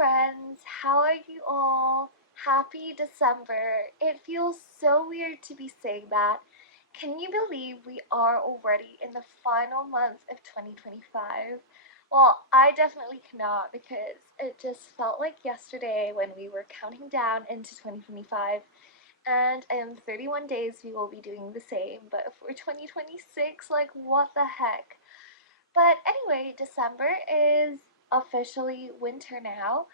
friends, how are you all? Happy December. It feels so weird to be saying that. Can you believe we are already in the final month of 2025? Well, I definitely cannot because it just felt like yesterday when we were counting down into 2025. And in 31 days, we will be doing the same. But for 2026, like, what the heck? But anyway, December is officially winter now,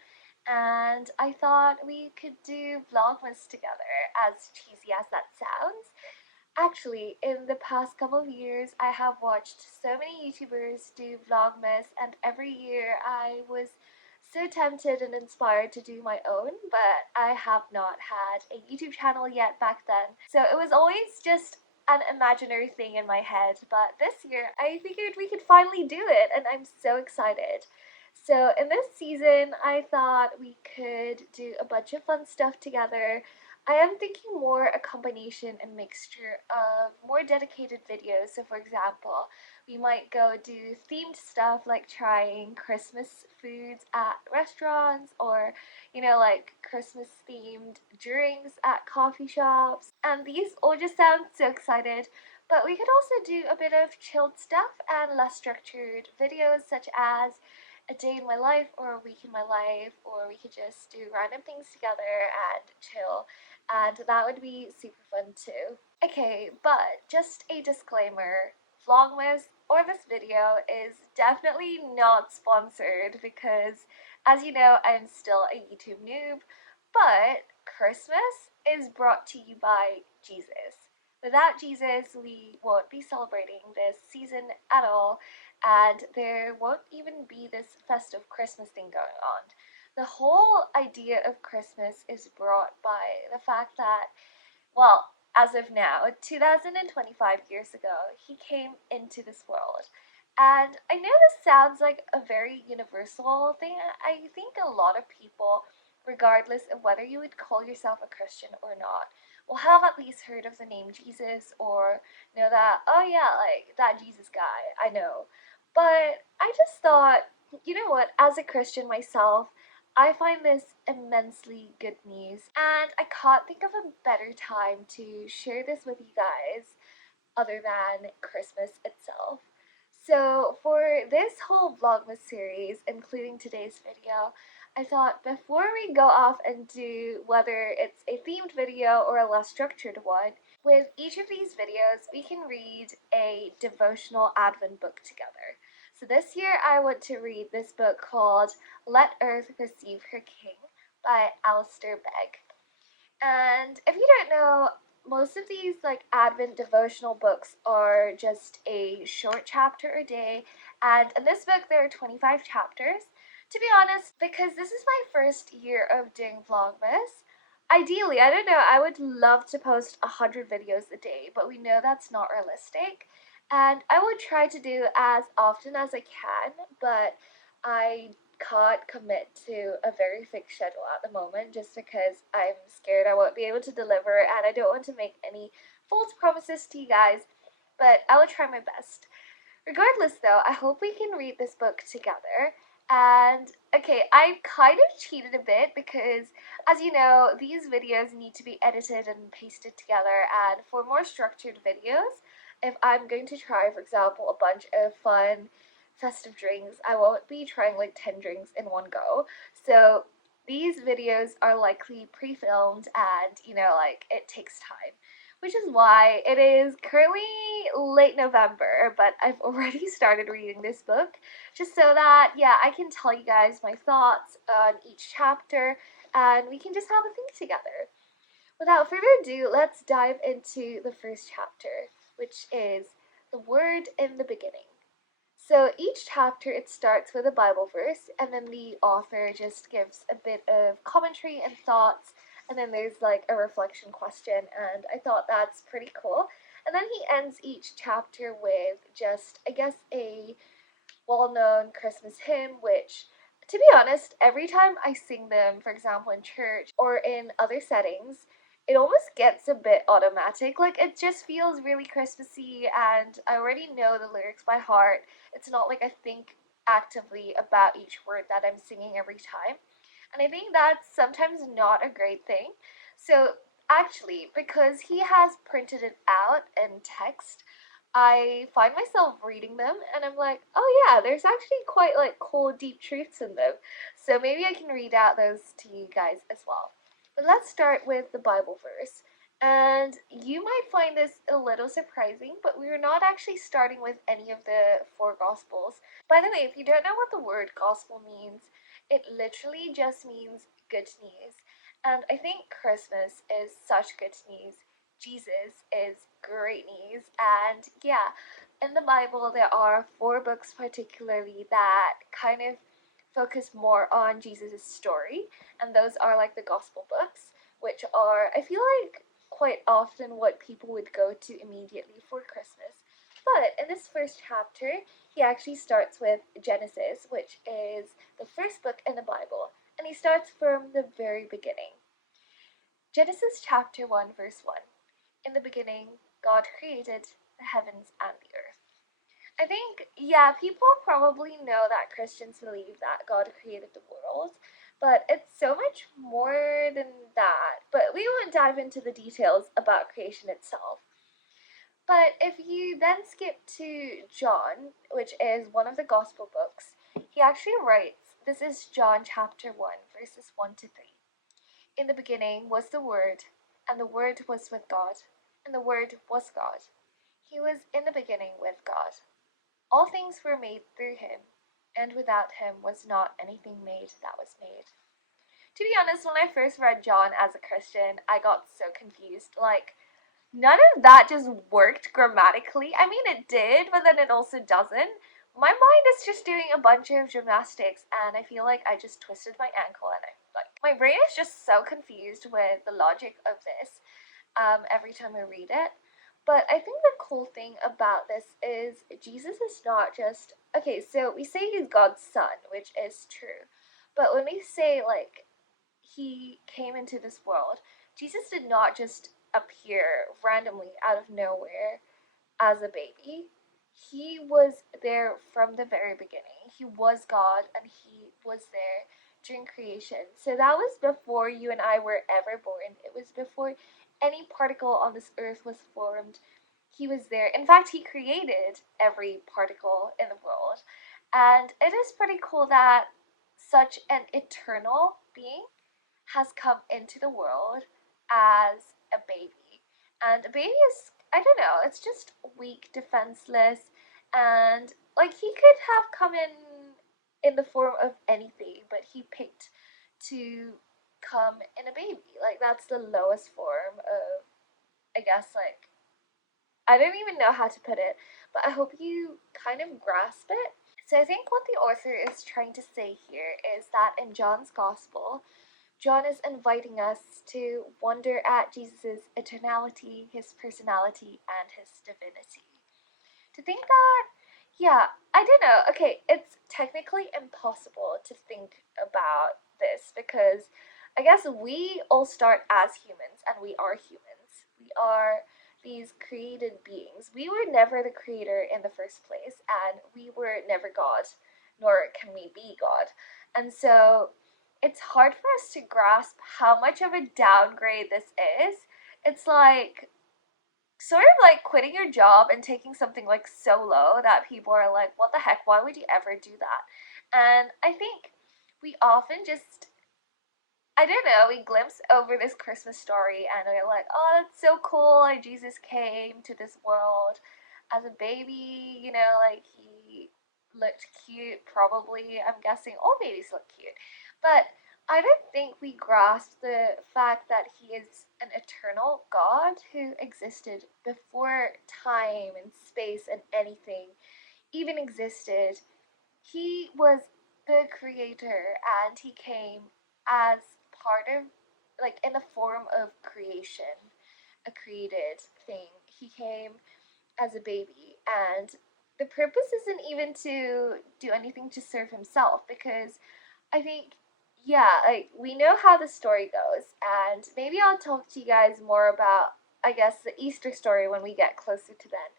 and I thought we could do vlogmas together, as cheesy as that sounds. Actually, in the past couple of years, I have watched so many YouTubers do vlogmas, and every year I was so tempted and inspired to do my own, but I have not had a YouTube channel yet back then. So it was always just an imaginary thing in my head, but this year I figured we could finally do it, and I'm so excited. So in this season, I thought we could do a bunch of fun stuff together. I am thinking more a combination and mixture of more dedicated videos. So for example, we might go do themed stuff like trying Christmas foods at restaurants, or like Christmas themed drinks at coffee shops. And these all just sound so excited. But we could also do a bit of chilled stuff and less structured videos, such as a day in my life or a week in my life, or we could just do random things together and chill, and that would be super fun too. Okay, but just a disclaimer, vlogmas or this video is definitely not sponsored because, as you know, I'm still a YouTube noob, but Christmas is brought to you by Jesus. Without Jesus, we won't be celebrating this season at all, and there won't even be this festive Christmas thing going on. The whole idea of Christmas is brought by the fact that, well, as of now, 2025 years ago, he came into this world. And I know this sounds like a very universal thing. I think a lot of people, regardless of whether you would call yourself a Christian or not, will have at least heard of the name Jesus, or know that, oh yeah, like that Jesus guy, I know. But I just thought, you know what, as a Christian myself, I find this immensely good news, and I can't think of a better time to share this with you guys other than Christmas itself. So for this whole Vlogmas series, including today's video, I thought before we go off and do whether it's a themed video or a less structured one, with each of these videos we can read a devotional Advent book together. So this year I want to read this book called Let Earth Receive Her King by Alistair Begg. And if you don't know, most of these like Advent devotional books are just a short chapter a day, and in this book there are 25 chapters. To be honest, because this is my first year of doing Vlogmas, ideally, I don't know, I would love to post 100 videos a day, but we know that's not realistic. And I will try to do as often as I can, but I can't commit to a very fixed schedule at the moment just because I'm scared I won't be able to deliver, and I don't want to make any false promises to you guys, but I will try my best. Regardless though, I hope we can read this book together. And okay, I kind of cheated a bit because, as you know, these videos need to be edited and pasted together, and for more structured videos, if I'm going to try, for example, a bunch of fun festive drinks, I won't be trying like 10 drinks in one go. So these videos are likely pre-filmed, and like it takes time, which is why it is currently late November, but I've already started reading this book, just so that, yeah, I can tell you guys my thoughts on each chapter, and we can just have a think together. Without further ado, let's dive into the first chapter, which is The Word in the Beginning. So each chapter, it starts with a Bible verse, and then the author just gives a bit of commentary and thoughts, and then there's like a reflection question, and I thought that's pretty cool. And then he ends each chapter with just, I guess, a well-known Christmas hymn, which, to be honest, every time I sing them, for example in church or in other settings, it almost gets a bit automatic. Like, it just feels really Christmassy, and I already know the lyrics by heart. It's not like I think actively about each word that I'm singing every time. And I think that's sometimes not a great thing. So, actually, because he has printed it out in text, I find myself reading them and I'm like, oh yeah, there's actually quite like cool deep truths in them. So maybe I can read out those to you guys as well. But let's start with the Bible verse. And you might find this a little surprising, but we are not actually starting with any of the four gospels. By the way, if you don't know what the word gospel means, it literally just means good news. And I think Christmas is such good news. Jesus is great news. And yeah, in the Bible, there are four books particularly that kind of focus more on Jesus' story. And those are like the gospel books, which are, I feel like, quite often what people would go to immediately for Christmas. But in this first chapter, he actually starts with Genesis, which is the first book in the Bible, and he starts from the very beginning. Genesis chapter 1, verse 1. In the beginning, God created the heavens and the earth. I think, yeah, people probably know that Christians believe that God created the world, but it's so much more than that. But we won't dive into the details about creation itself. But if you then skip to John, which is one of the gospel books, he actually writes, this is John chapter 1, verses 1 to 3. In the beginning was the Word, and the Word was with God, and the Word was God. He was in the beginning with God. All things were made through him, and without him was not anything made that was made. To be honest, when I first read John as a Christian, I got so confused. Like, none of that just worked grammatically. I mean, it did, but then it also doesn't. My mind is just doing a bunch of gymnastics, and I feel like I just twisted my ankle, and my brain is just so confused with the logic of this every time I read it. But I think the cool thing about this is Jesus is not just okay. So we say he's God's son, which is true, but when we say like he came into this world, Jesus did not just appear randomly out of nowhere as a baby. He was there from the very beginning. He was God and he was there during creation. So that was before you and I were ever born. It was before any particle on this earth was formed. He was there. In fact, he created every particle in the world. And it is pretty cool that such an eternal being has come into the world as a baby. And a baby is, I don't know, it's just weak, defenseless, and like he could have come in the form of anything, but he picked to come in a baby. Like that's the lowest form of, I guess, like I don't even know how to put it, but I hope you kind of grasp it. So I think what the author is trying to say here is that in John's gospel, John is inviting us to wonder at Jesus' eternality, his personality, and his divinity. To think that, yeah, I don't know. Okay, it's technically impossible to think about this because I guess we all start as humans and we are humans. We are these created beings. We were never the creator in the first place and we were never God, nor can we be God. And so it's hard for us to grasp how much of a downgrade this is. It's like sort of like quitting your job and taking something like so low that people are like, what the heck, why would you ever do that? And I think we often just, I don't know, we glimpse over this Christmas story and we're like, oh, that's so cool, like Jesus came to this world as a baby, you know, like he looked cute, probably, I'm guessing all babies look cute. But I don't think we grasp the fact that he is an eternal God who existed before time and space and anything even existed. He was the creator and he came as part of, like, in the form of creation, a created thing. He came as a baby, and the purpose isn't even to do anything to serve himself because I think, yeah, like we know how the story goes, and maybe I'll talk to you guys more about, I guess, the Easter story when we get closer to then.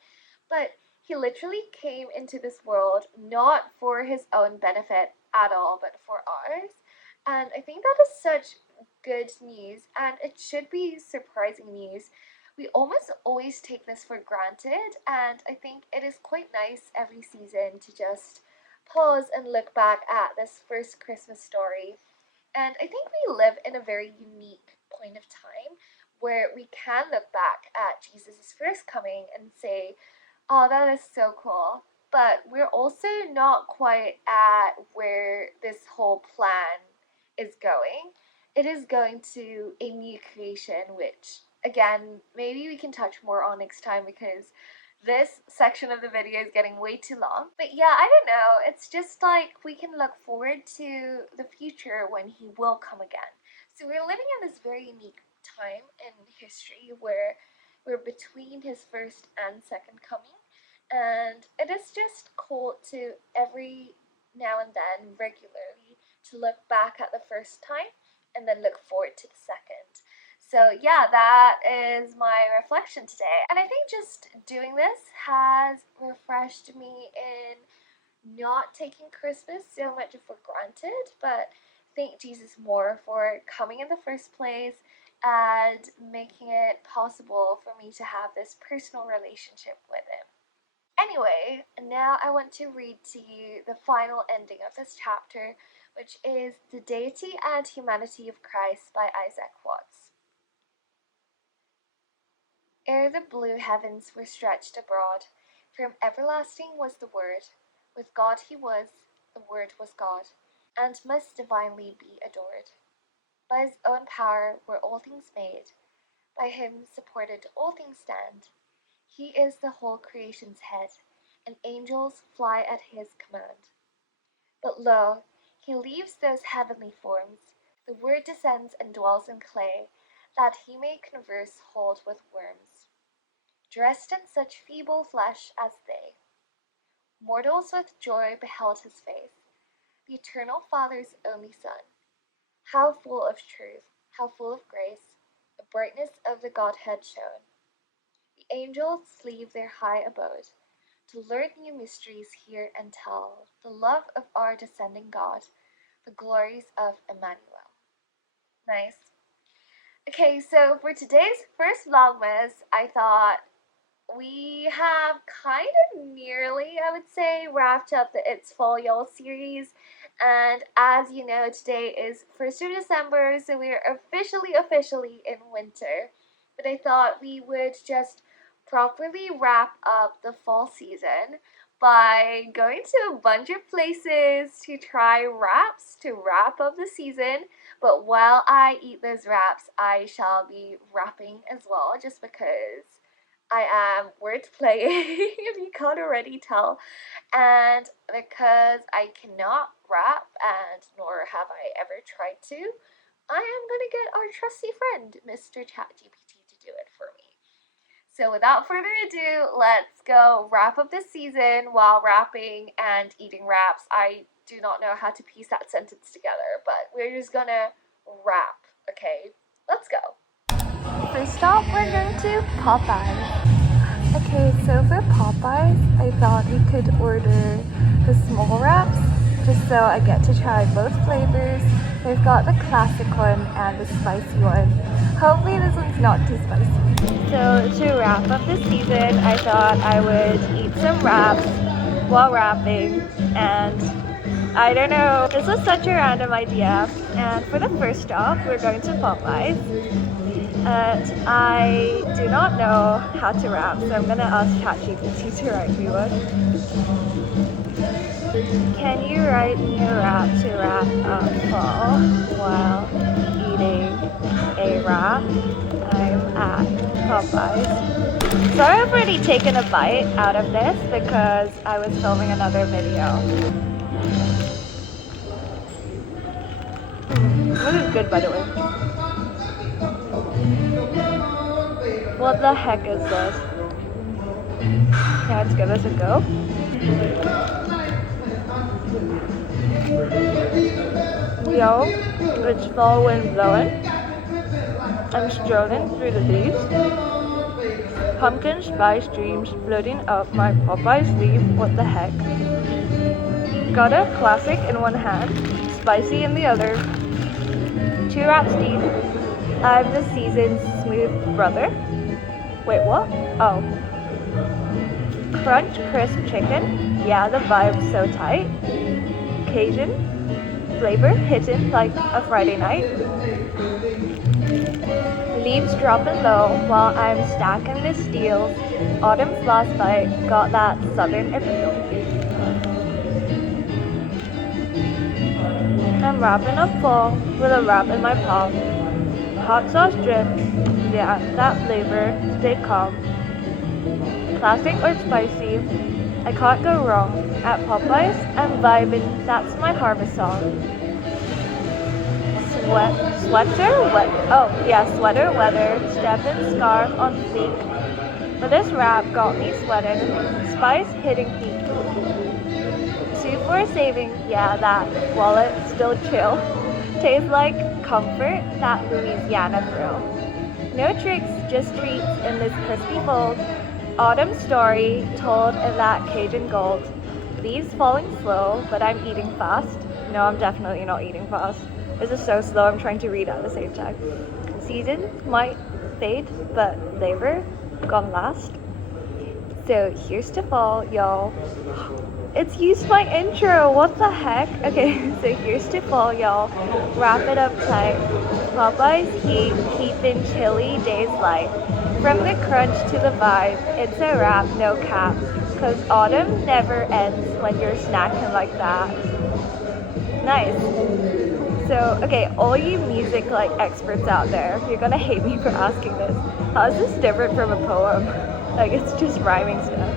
But he literally came into this world not for his own benefit at all, but for ours. And I think that is such good news, and it should be surprising news. We almost always take this for granted, and I think it is quite nice every season to just pause and look back at this first Christmas story. And I think we live in a very unique point of time where we can look back at Jesus' first coming and say, oh, that is so cool. But we're also not quite at where this whole plan is going. It is going to a new creation, which, again, maybe we can touch more on next time because this section of the video is getting way too long. But yeah, I don't know. It's just like we can look forward to the future when he will come again. So we're living in this very unique time in history where we're between his first and second coming. And it is just cool to every now and then regularly to look back at the first time and then look forward to the second. So yeah, that is my reflection today. And I think just doing this has refreshed me in not taking Christmas so much for granted, but thank Jesus more for coming in the first place and making it possible for me to have this personal relationship with him. Anyway, now I want to read to you the final ending of this chapter, which is The Deity and Humanity of Christ by Isaac Watts. Ere the blue heavens were stretched abroad, from everlasting was the Word. With God he was, the Word was God, and must divinely be adored. By his own power were all things made, by him supported all things stand. He is the whole creation's head, and angels fly at his command. But lo, he leaves those heavenly forms, the Word descends and dwells in clay, that he may converse hold with worms, dressed in such feeble flesh as they. Mortals with joy beheld his face, the eternal Father's only Son. How full of truth, how full of grace, the brightness of the Godhead shone. The angels leave their high abode, to learn new mysteries hear and tell, the love of our descending God, the glories of Emmanuel. Nice. Okay, so for today's first vlogmas, I thought we have kind of nearly, I would say, wrapped up the It's Fall Y'all series. And as you know, today is 1st of December, so we are officially in winter. But I thought we would just properly wrap up the fall season by going to a bunch of places to try wraps to wrap up the season. But while I eat those wraps, I shall be rapping as well, just because I am wordplay, if you can't already tell, and because I cannot rap, and nor have I ever tried to, I am gonna get our trusty friend, Mr. ChatGPT, to do it for me. So without further ado, let's go wrap up this season while rapping and eating wraps. I do not know how to piece that sentence together, but we're just gonna rap, okay? Let's go. First stop, we're going to Popeyes. Okay, so for Popeyes, I thought we could order the small wraps, just so I get to try both flavors. They've got the classic one and the spicy one. Hopefully this one's not too spicy. So to wrap up the season, I thought I would eat some wraps while wrapping, and I don't know, this was such a random idea. And for the first stop, we're going to Popeyes. I do not know how to rap, so I'm gonna ask ChatGPT to write me one. Can you write me a rap to wrap up fall while eating a wrap? I'm at Popeyes. So I've already taken a bite out of this because I was filming another video. This is good, by the way. What the heck is this? Yeah, let's give this a go. Yo, it's fall wind blowin. I'm strolling through the leaves. Pumpkin spice dreams floating up my Popeye sleeve. What the heck? Got a classic in one hand, spicy in the other. 2 wraps deep. I'm the season's smooth brother. Wait, what? Oh. Crunch crisp chicken. Yeah, the vibe's so tight. Cajun flavor hitting like a Friday night. Leaves dropping low while I'm stacking the steels. Autumn's last bite got that southern appeal. I'm wrapping up full with a wrap in my palm. Hot sauce drip, yeah, that flavor, stay calm. Classic or spicy, I can't go wrong. At Popeyes, I'm vibing, that's my harvest song. Sweater weather, stepping scarf on fleek. But this wrap got me sweating, spice hitting peak. 2 for a saving, yeah, that wallet still chill. Tastes like comfort, that Louisiana thrill. No tricks, just treats in this crispy fold. Autumn story told in that Cajun gold. Leaves falling slow, but I'm eating fast. No, I'm definitely not eating fast. This is so slow, I'm trying to read at the same time. Season might fade, but flavor gone last. So here's to fall, y'all. It's used my intro, what the heck? Okay, so here's to fall, y'all. Wrap it up tight. Popeyes heat, keeping chilly days light. From the crunch to the vibe, it's a wrap, no cap. Cause autumn never ends when you're snacking like that. Nice. So, okay, all you music like experts out there, you're gonna hate me for asking this. How is this different from a poem? Like, it's just rhyming stuff.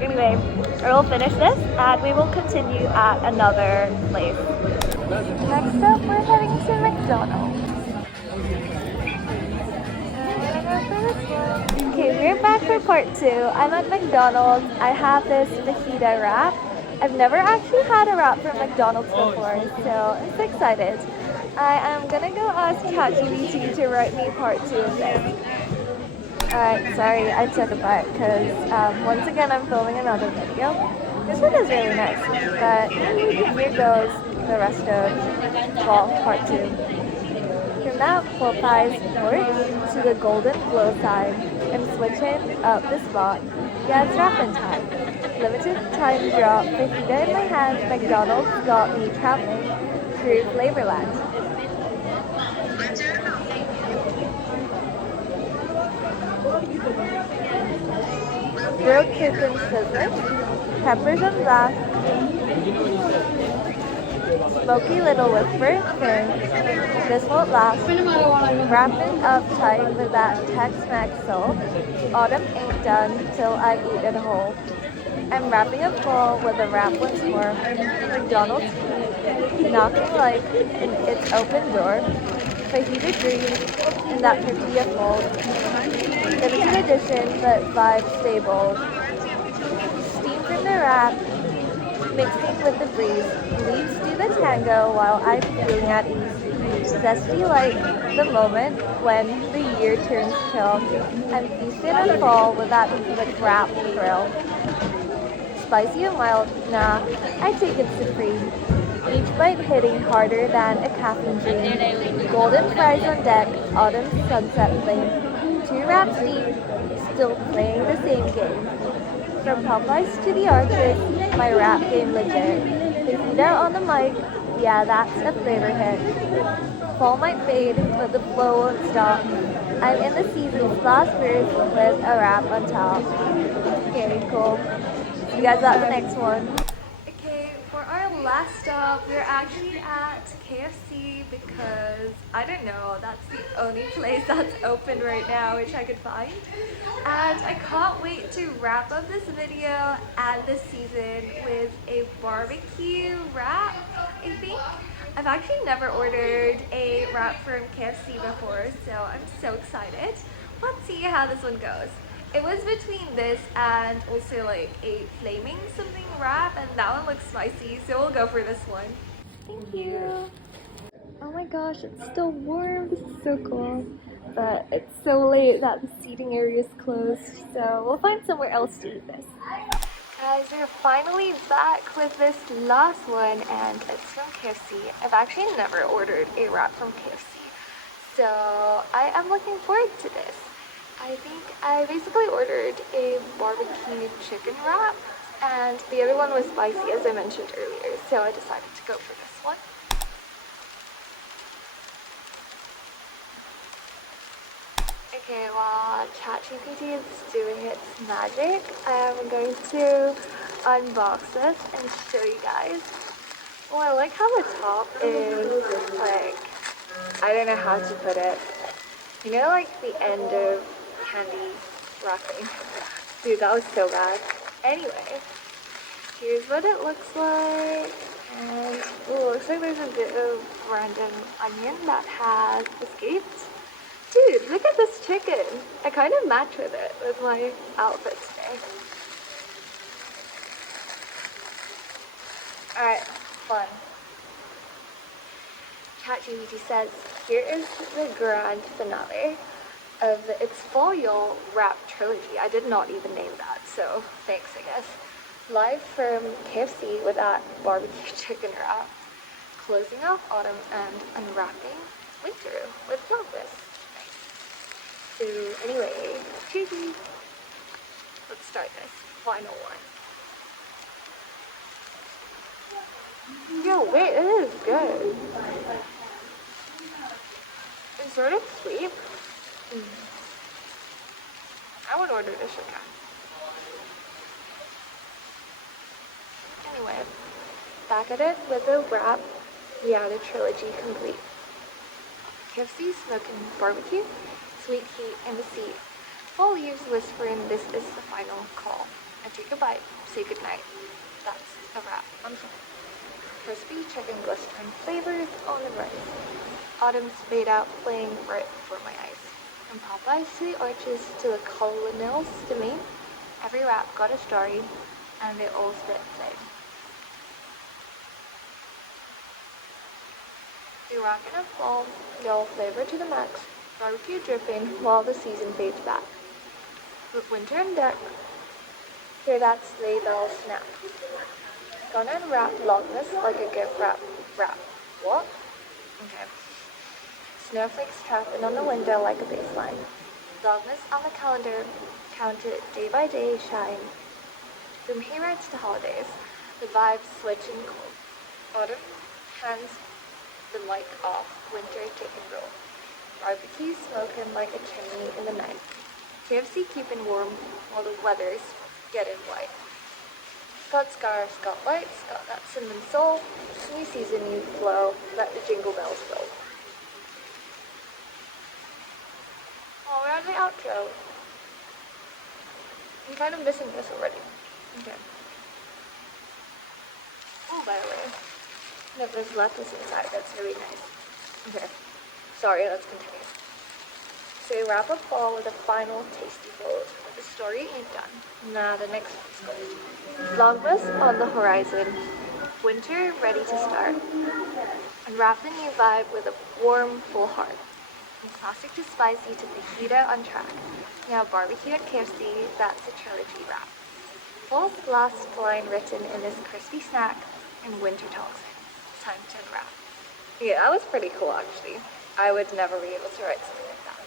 Anyway, we'll finish this and we will continue at another place. Next up, we're heading to McDonald's. Okay, we're back for part 2. I'm at McDonald's. I have this fajita wrap. I've never actually had a wrap from McDonald's before, so I'm so excited. I am gonna go ask chatgpt to write me part 2 of this. Alright, sorry, I took a bite because once again I'm filming another video. This one is really nice, but here goes the rest of, well, part 2. From that Popeyes porch to the golden glow side, I'm switching up the spot. Yeah, it's wrapping time. Limited time drop, fajita in my hand, McDonald's got me traveling through Flavorland. Grilled chicken sizzling, peppers and black, smoky little whisper, this won't last. Wrapping up tight with that Tex-Mex soul. Autumn ain't done till I eat it whole. I'm wrapping up full with a wrap once more. McDonald's knocking like in its open door. Fajita dreams in that tortilla fold. Limited edition, but vibe stay bold. Steam from the wrap, mixing with the breeze. Leaves do the tango while I'm feeling at ease. Zesty like the moment when the year turns chill. I'm feasted on fall with that wrap thrill. Spicy and mild, nah, I take it supreme. Each bite hitting harder than a caffeine dream. Golden fries on deck, autumn sunset flame. 2 wraps deep, still playing the same game. From Popeyes to the Arches, my rap game legit. Fajita on the mic, yeah, that's a flavor hit. Fall might fade, but the flow won't stop. I'm in the season's last verse with a wrap on top. Okay, cool. See you guys at the next one. Okay, for our last stop, we're actually at KFC because, I don't know, that's the only place that's open right now which I could find. And I can't wait to wrap up this video and this season with a barbecue wrap, I think. I've actually never ordered a wrap from KFC before, so I'm so excited. Let's see how this one goes. It was between this and also like a flaming something wrap, and that one looks spicy, so we'll go for this one. Thank you. Oh my gosh, it's still warm. This is so cool. But it's so late that the seating area is closed, so we'll find somewhere else to eat this. Guys, we're finally back with this last one, and it's from KFC. I've actually never ordered a wrap from KFC, So I am looking forward to this. I think I basically ordered a barbecue chicken wrap, and the other one was spicy as I mentioned earlier, so I decided to go for this one. Okay, while ChatGPT is doing its magic, I am going to unbox this and show you guys. Oh, I like how the top is like, I don't know how to put it. You know, like the end of candy wrapping. Dude, that was so bad. Anyway, here's what it looks like. And ooh, looks like there's a bit of random onion that has escaped. Dude, look at this chicken. I kind of match with it with my outfit today. Alright, fun. ChatGPT says, here is the grand finale of its folio wrap trilogy. I did not even name that, so thanks, I guess. Live from KFC with that barbecue chicken wrap. Closing off autumn and unwrapping winter with vlogmas. So anyway, cheesy. Let's start this final one. Yo, wait, it is good. It's sort of sweet. I would order this again. Anyway, back at it with the wrap. We had a trilogy complete. KFC smoking barbecue, sweet heat in the seat. Fall leaves whispering, this is the final call. I take a bite, say goodnight. That's a wrap on top. Crispy chicken glistering flavors on the rice. Autumn spade out playing right before my eyes. From Popeyes to the arches to the colonels to me, every wrap got a story, and they all spit the same. We rock in a fall, y'all flavor to the max, barbecue dripping while the season fades back. With winter in deck, hear that sleigh bell snap. Gonna unwrap vlogmas like a gift wrap. What? Okay. Snowflakes tapping on the window like a baseline. Vlogmas on the calendar, counted day by day shine. From hayrides to holidays, the vibes switch and cold. Autumn hands the mic off, winter taking roll. Barbecue smoking like a chimney in the night. KFC keeping warm while the weather's getting white. Got scarves, got lights, got that cinnamon soul. New season, new flow, let the jingle bells roll. Oh, we're on the outro. I'm kind of missing this already. Okay. Oh, by the way, no, there's lettuce inside. That's really nice. Okay. Sorry, let's continue. So we wrap up fall with a final tasty fold. But the story ain't done. Nah, the next one's gold. Vlogmas on the horizon. Winter ready to start. Unwrap the new vibe with a warm, full heart. From classic to spicy to fajita on track. Now barbecue and KFC, that's a trilogy wrap. Fall's last line written in this crispy snack, and winter talks. Time to unwrap. Yeah, that was pretty cool actually. I would never be able to write something like that.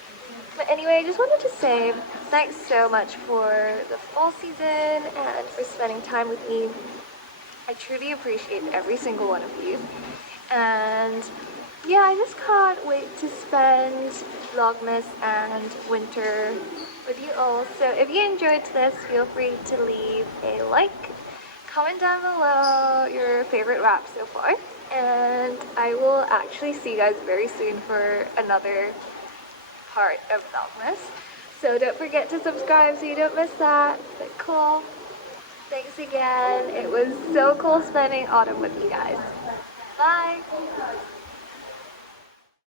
But anyway, I just wanted to say thanks so much for the fall season and for spending time with me. I truly appreciate every single one of you. And yeah, I just can't wait to spend Vlogmas and winter with you all. So if you enjoyed this, feel free to leave a like, comment down below your favorite wrap so far. And I will actually see you guys very soon for another part of Vlogmas. So don't forget to subscribe so you don't miss that. But cool. Thanks again. It was so cool spending autumn with you guys. Bye.